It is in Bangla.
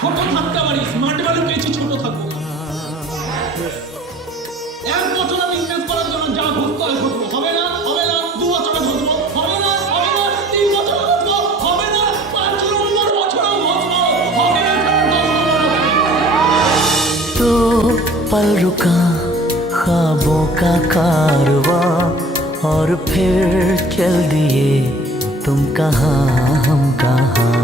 ছোট থাকতে পারি, স্মার্ট ভ্যালু পেয়েছি, ছোট থাকবো না। 1 বছর আমি ইনভেস্ট করার জন্য যা ঘুরতে হয় ঘুরবো, হবে না, হবে না। 2 বছরে ঘুরবো, হবে না, হবে না। 3 বছরে ঘুরবো, হবে না। 5 নম্বর বছরেও ঘুরবো, হবে না। 10 নম্বর तो पल रुका ख्वाबों का कारवां और फिर चल दिए तुम कहाँ हम कहाँ।